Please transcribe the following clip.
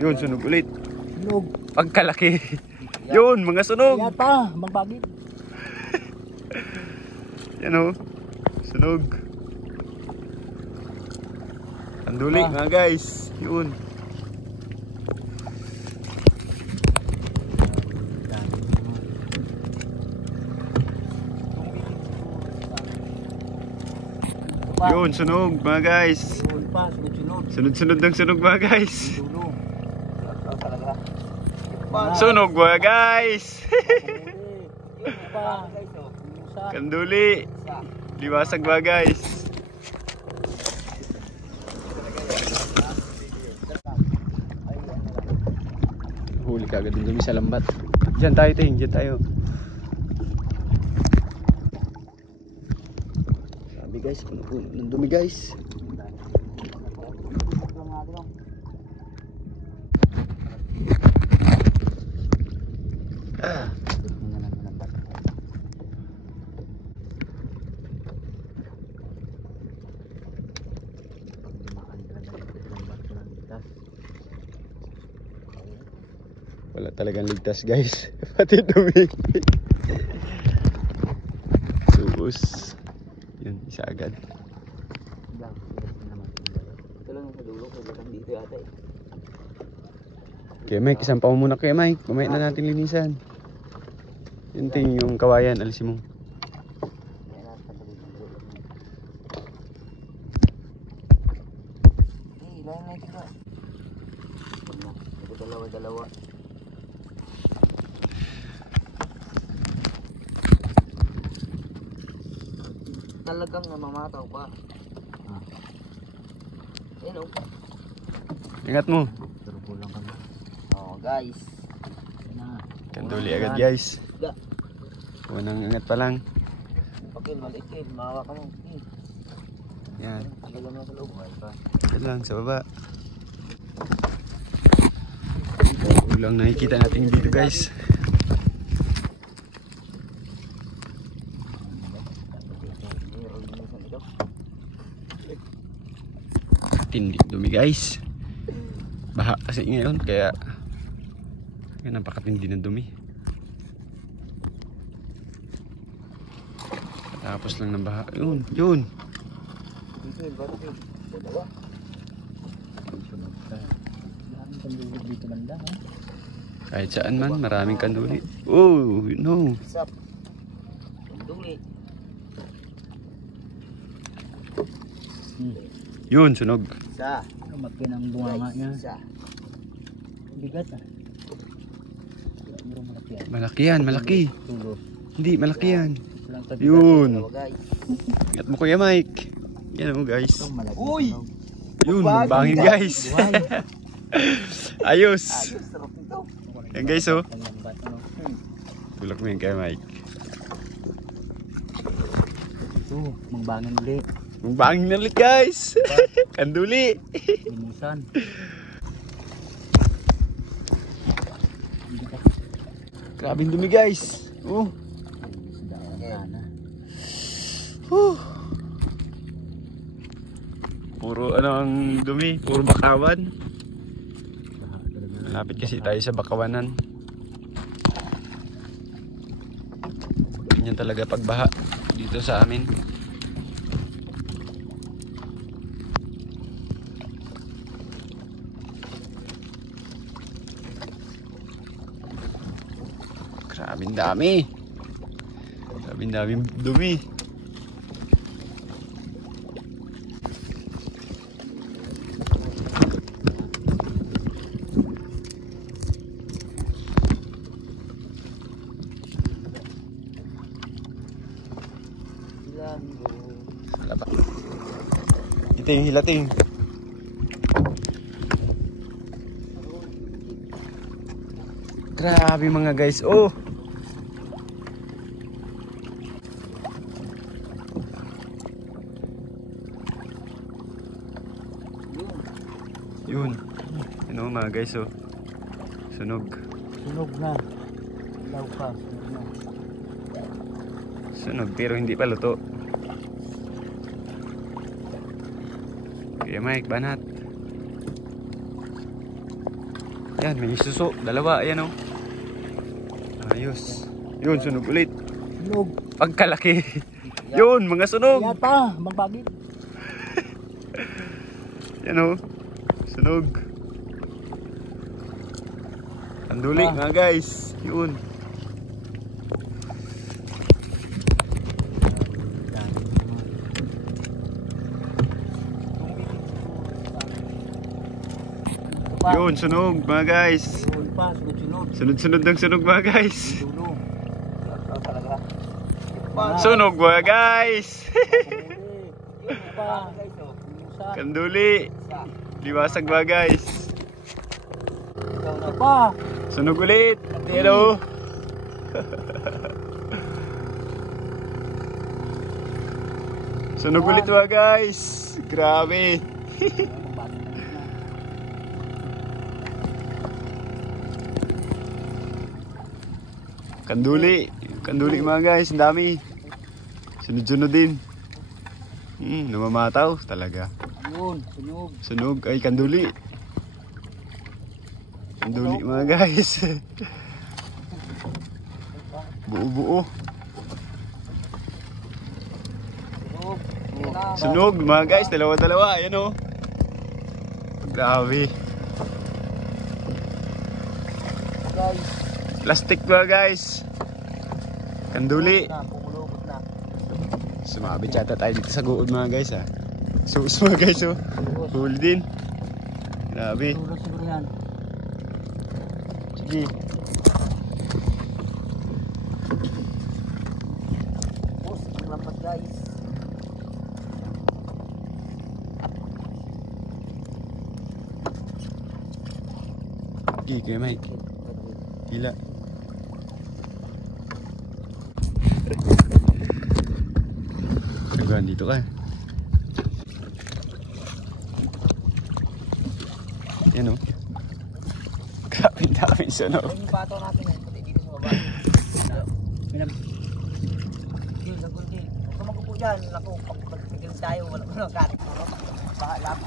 Yun, sunog ulit. Sunog. Pagkalaki. Yun, mga sunog. Yan pa, magbagit. Yan o. Sunog. Anduli mga guys. Yun. Yun, sunog mga guys. Sunod-sunod ng sunog mga guys. Sunog mga guys. Kanduli. Liwasag mga guys. Huli ka agad din sa lambat. Diyan tayo ting, diyan tayo. Sabi guys, puno-puno ng dumi guys. Wala talagang ligtas guys. Pati dumi. Subos. Yun, isa agad. Ito lang sa dulo, kaya dito yata eh. Okay Mike, isang pa mo muna kay Mike. Mamaya na natin linisan. Yun ting yung kawayan, alisin mo. Ilayin na ito. Ito dalawa. Talagang namamataw pa. Yan o. Ingat mo. Turbo lang kami. Oo guys. Kanduli agad guys. Unang ingat pa lang. Pakil, malikil. Mahawa ka mo. Yan. Talagang mo sa loob. Yan lang sa baba. Ulang nakikita natin dito guys. Tindi dumi guys. Baha kasi ngayon kaya napakatindi ng dumi. Tapos lang ng baha. Yun. Dito banda, ha? Kahit saan man, maraming kanduli. Oh, no. Kanduli. Yun, sunog. Isa. Lumaki ng bunganga niya. Isa. Bigat ah. Malaki yan, malaki. Tulo. Hindi, malaki yan. Yun. Ingat mo kuya Mike. Yan mo guys. Uy! Yun, bangin guys. Ayos. Yan guys oh. Tulak mo yan kay Mike. Ito, mangbangin ulit. Bangin na ulit guys. Kanduli. Linisan. Grabe dumi guys. Puro ano ang dumi, puro bakawan. Malapit kasi tayo sa bakawanan. Ganyan talaga pagbaha dito sa amin. Grabing dami. Grabing daming dumi. Hilating, hilating. Grabe mga guys. Oh. Yun. Ano mga guys oh. Sunog. Sunog na. Ilaw pa. Sunog na. Sunog pero hindi pa luto. Okay Mike, banat. Yan, may suso. Dalawa, ayan o. Ayos. Yun, sunog ulit. Sunog. Pagkalaki. Yun, mga sunog. Yan pa, magbagit. Yan o. Sunog. Anduli mga guys. Yun. Yun, sunog mga guys. Yun pa, sunod-sunod. Sunod-sunod ng sunog mga guys. Dulo. Ito talaga. Sunog mga guys. Yun pa. Kanduli. Liwasag mga guys. Ito pa. Sunog ulit. Pero sunog ulit mga guys. Grabe. Kanduli. Kanduli mga guys. Ang dami. Sunod-sunod din. Namamataw talaga. Yun, sunog. Sunog ay kanduli. Kanduli mga guys. Buo-buo. Sunog. Sunog mga guys. Dalawa-dalawa. Ayan o. Grabe. Guys. Plastic mga guys. Kanduli. Pumulubot na. Sumabit yata tayo dito sa guod mga guys ha. Sus mga guys oh. Huli din. Grabe. Tulog siguro yan. Sige. Boss, lampas guys. Sige kuya Mike. Hila. Saguhan dito ka. Yan o. Grabe dami sunog. Ayun yung pato natin eh. Pati dito sa baba. Yun, nagulti. Huwag ka magpupo dyan. Naku, pag tayo, wala ko lang galit. Baka lang.